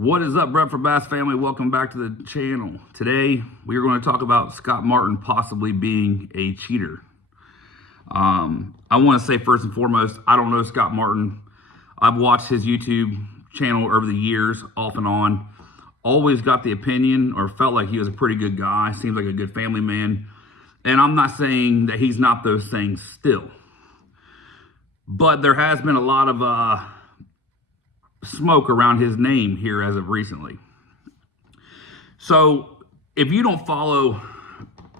What is up, Brett for Bass family? Welcome back to the channel. Today, we are going to talk about Scott Martin possibly being a cheater. I want to say first and foremost, I don't know Scott Martin. I've watched his YouTube channel over the years, off and on. Always got the opinion or felt like he was a pretty good guy. Seems like a good family man. And I'm not saying that he's not those things still. But there has been a lot of smoke around his name here as of recently. So if you don't follow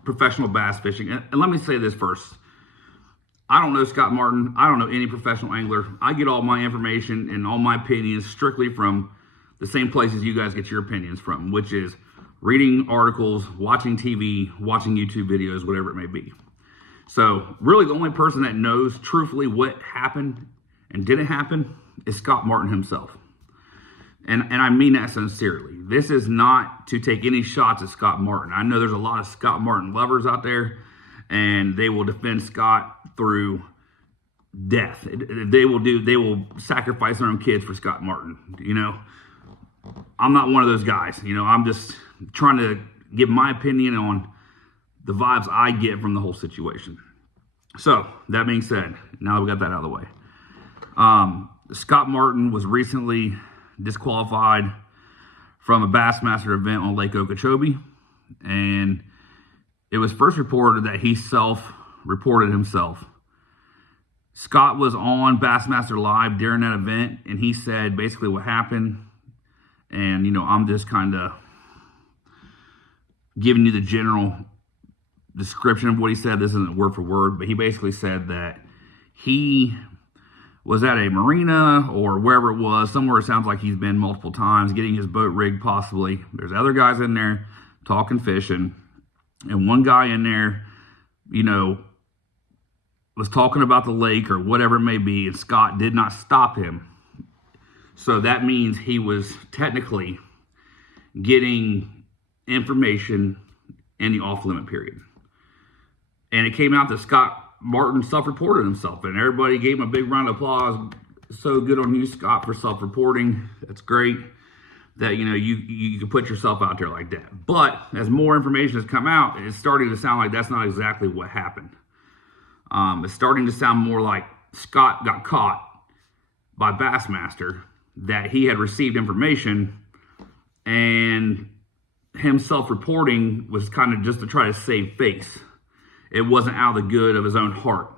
professional bass fishing, and let me say this first, I don't know Scott Martin. I don't know any professional angler. I get all my information and all my opinions strictly from the same places you guys get your opinions from, which is reading articles, watching TV, watching YouTube videos, whatever it may be. So really the only person that knows truthfully what happened and didn't happen is Scott Martin himself. And I mean that sincerely. This is not to take any shots at Scott Martin. I know there's a lot of Scott Martin lovers out there, and they will defend Scott through death. They will sacrifice their own kids for Scott Martin. You know, I'm not one of those guys. You know, I'm just trying to give my opinion on the vibes I get from the whole situation. So that being said, now that we got that out of the way, Scott Martin was recently disqualified from a Bassmaster event on Lake Okeechobee, and it was first reported that he self-reported himself. Scott was on Bassmaster Live during that event, and he said basically what happened, and you know, I'm just kind of giving you the general description of what he said. This isn't word for word, but he basically said that he was at a marina or wherever it was, somewhere it sounds like he's been multiple times, getting his boat rigged possibly. There's other guys in there talking fishing, and one guy in there, you know, was talking about the lake or whatever it may be, and Scott did not stop him. So that means he was technically getting information in the off-limit period. And it came out that Scott Martin self-reported himself, and everybody gave him a big round of applause. So good on you, Scott, for self-reporting. That's great that, you know, you can put yourself out there like that. But as more information has come out, it's starting to sound like that's not exactly what happened. It's starting to sound more like Scott got caught by Bassmaster, that he had received information, and him self-reporting was kind of just to try to save face. It wasn't out of the good of his own heart,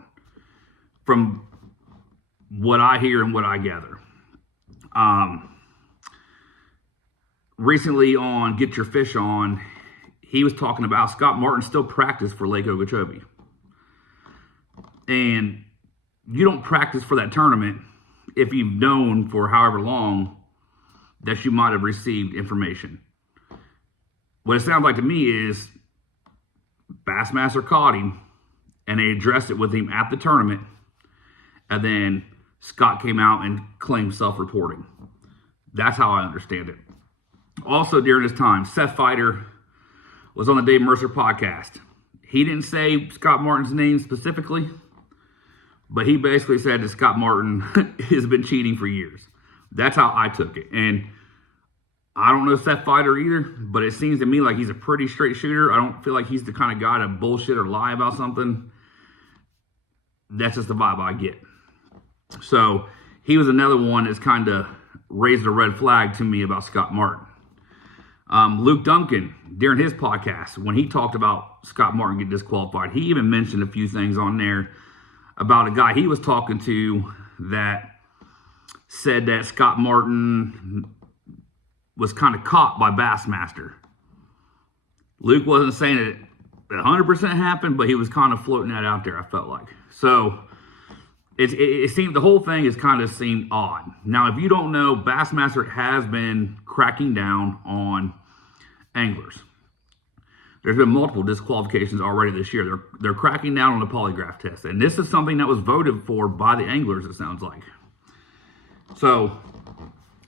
from what I hear and what I gather. Recently on Get Your Fish On, he was talking about Scott Martin still practiced for Lake Okeechobee. And you don't practice for that tournament if you've known for however long that you might have received information. What it sounds like to me is Bassmaster caught him, and they addressed it with him at the tournament, and then Scott came out and claimed self-reporting. That's how I understand it. Also, during this time, Seth Feider was on the Dave Mercer podcast. He didn't say Scott Martin's name specifically, but he basically said that Scott Martin has been cheating for years. That's how I took it. And I don't know Seth Feider either, but it seems to me like he's a pretty straight shooter. I don't feel like he's the kind of guy to bullshit or lie about something. That's just the vibe I get. So he was another one that's kind of raised a red flag to me about Scott Martin. Luke Duncan, during his podcast, when he talked about Scott Martin getting disqualified, he even mentioned a few things on there about a guy he was talking to that said that Scott Martin was kind of caught by Bassmaster. Luke wasn't saying it 100% happened, but he was kind of floating that out there, I felt like. So it seemed, the whole thing has kind of seemed odd. Now, if you don't know, Bassmaster has been cracking down on anglers. There's been multiple disqualifications already this year. They're cracking down on the polygraph test. And this is something that was voted for by the anglers, it sounds like. So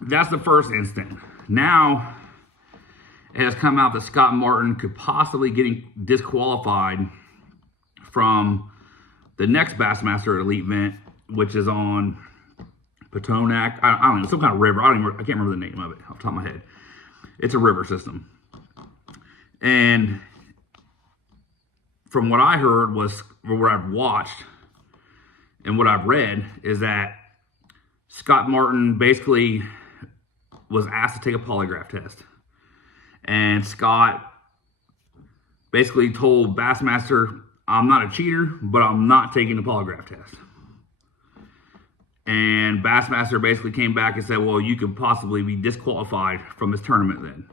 that's the first instant. Now it has come out that Scott Martin could possibly getting disqualified from the next Bassmaster Elite event, which is on Potomac. I don't know, some kind of river. I can't remember the name of it off the top of my head. It's a river system. And from what I heard was, or what I've watched and what I've read, is that Scott Martin basically was asked to take a polygraph test. And Scott basically told Bassmaster, I'm not a cheater, but I'm not taking the polygraph test. And Bassmaster basically came back and said, well, you could possibly be disqualified from this tournament then.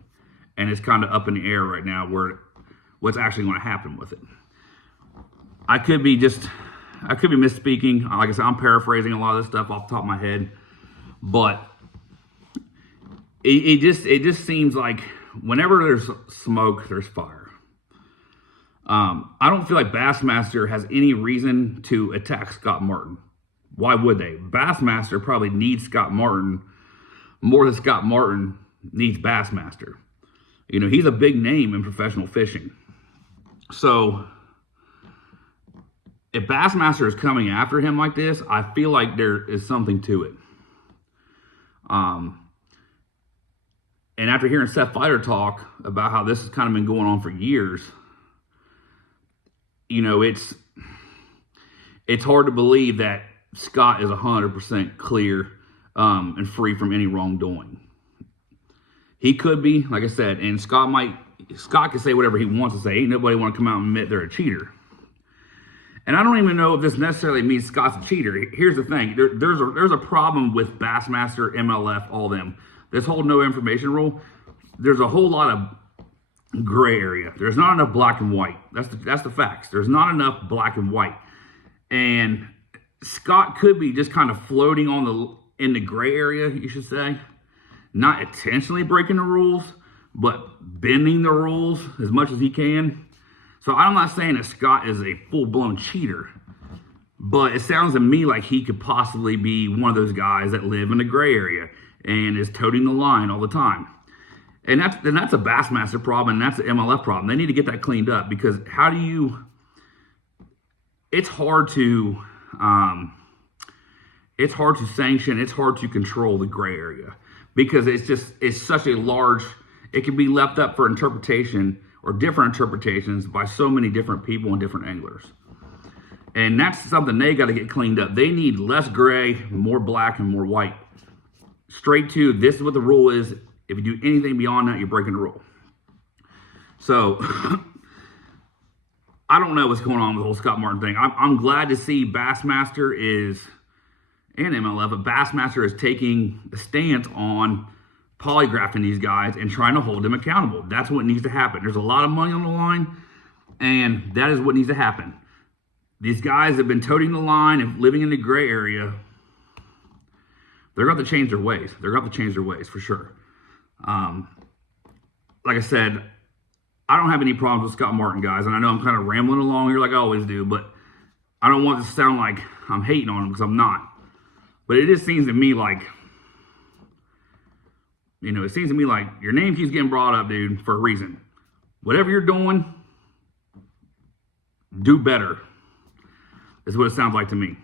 And it's kind of up in the air right now what's actually going to happen with it. I could be misspeaking. Like I said, I'm paraphrasing a lot of this stuff off the top of my head. But it just seems like whenever there's smoke, there's fire. I don't feel like Bassmaster has any reason to attack Scott Martin. Why would they? Bassmaster probably needs Scott Martin more than Scott Martin needs Bassmaster. You know, he's a big name in professional fishing. So if Bassmaster is coming after him like this, I feel like there is something to it. And after hearing Seth Fighter talk about how this has kind of been going on for years, you know, it's hard to believe that Scott is 100% clear and free from any wrongdoing. He could be, like I said, and Scott can say whatever he wants to say. Ain't nobody want to come out and admit they're a cheater. And I don't even know if this necessarily means Scott's a cheater. Here's the thing. There's a problem with Bassmaster, MLF, all them. This whole no information rule, there's a whole lot of gray area. There's not enough black and white. That's the facts. There's not enough black and white. And Scott could be just kind of floating in the gray area, you should say. Not intentionally breaking the rules, but bending the rules as much as he can. So I'm not saying that Scott is a full-blown cheater, but it sounds to me like he could possibly be one of those guys that live in the gray area and is toting the line all the time. And that's a Bassmaster problem, and that's an MLF problem. They need to get that cleaned up, because it's hard to sanction, it's hard to control the gray area, because it's such a large, it can be left up for interpretation or different interpretations by so many different people and different anglers. And that's something they got to get cleaned up. They need less gray, more black, and more white. Straight to, this is what the rule is. If you do anything beyond that, you're breaking the rule. So, I don't know what's going on with the whole Scott Martin thing. I'm glad to see Bassmaster and MLF, but Bassmaster is taking a stance on polygraphing these guys and trying to hold them accountable. That's what needs to happen. There's a lot of money on the line, and that is what needs to happen. These guys have been toting the line and living in the gray area. They're going to change their ways. They're going to change their ways for sure. Like I said, I don't have any problems with Scott Martin, guys, and I know I'm kind of rambling along here like I always do, but I don't want it to sound like I'm hating on him, because I'm not. But it just seems to me like, you know, it seems to me like your name keeps getting brought up, dude, for a reason. Whatever you're doing, do better. Is what it sounds like to me.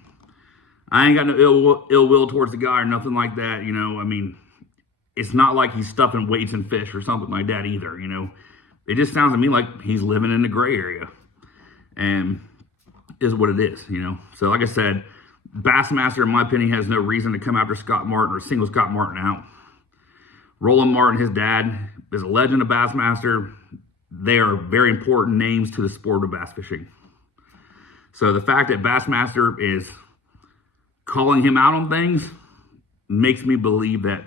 I ain't got no ill will towards the guy or nothing like that, you know. I mean, it's not like he's stuffing weights and fish or something like that either, you know. It just sounds to me like he's living in the gray area. And is what it is, you know. So like I said, Bassmaster, in my opinion, has no reason to come after Scott Martin or single Scott Martin out. Roland Martin, his dad, is a legend of Bassmaster. They are very important names to the sport of bass fishing. So the fact that Bassmaster is calling him out on things makes me believe that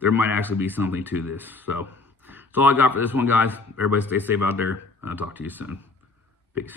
there might actually be something to this. So that's all I got for this one, guys. Everybody stay safe out there, and I'll talk to you soon. Peace.